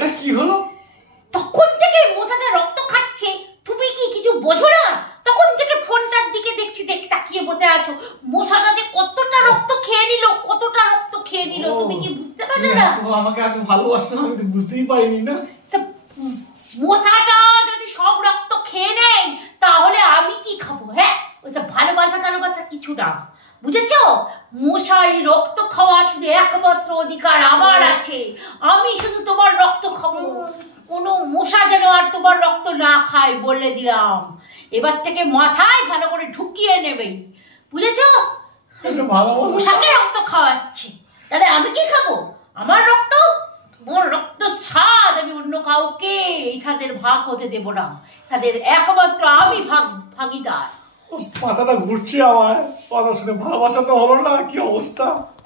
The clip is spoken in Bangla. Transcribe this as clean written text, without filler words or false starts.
এটা কি হলো? তখন থেকে মশাটা রক্ত খাচ্ছে, তুমি কি কিছু বোঝো না? তখন থেকে ফোনটার দিকে দেখছি, তাকিয়ে বসে আছো। মশাটা যে কতটা রক্ত খেয়ে নিল, কতটা রক্ত খেয়ে নিল, তুমি কি বুঝতে পারলে না? আমাকে এত ভালোবাসো না, আমি তো বুঝতেই পারিনি না। মশাটা যদি সব রক্ত খেয়ে নেয় তাহলে আমি কি খাবো? হ্যাঁ, ওইসব ভালোবাসা কিছু না, বুঝেছো? মশাই রক্ত খাওয়া শুধু একমাত্র অধিকার আমার আছে। আমি শুধু তোমার রক্ত খাবো, কোনো মশা যেন আর তোমার রক্ত না খায় বলে দিলাম। এবার থেকে মাথায় ভালো করে ঢুকিয়ে নেবে, বুঝেছো? মশাকে রক্ত খাওয়াচ্ছে, তাহলে আমি কি খাবো? আমার রক্ত, তোমার রক্ত স্বাদ আমি অন্য কাউকে এই স্বাদের ভাগ হতে দেব না। তাদের একমাত্র আমি ভাগিদার। মাথাটা ঘুরছে আমার কথা শুনে। ভালোবাসা তো হলো না, কি অবস্থা।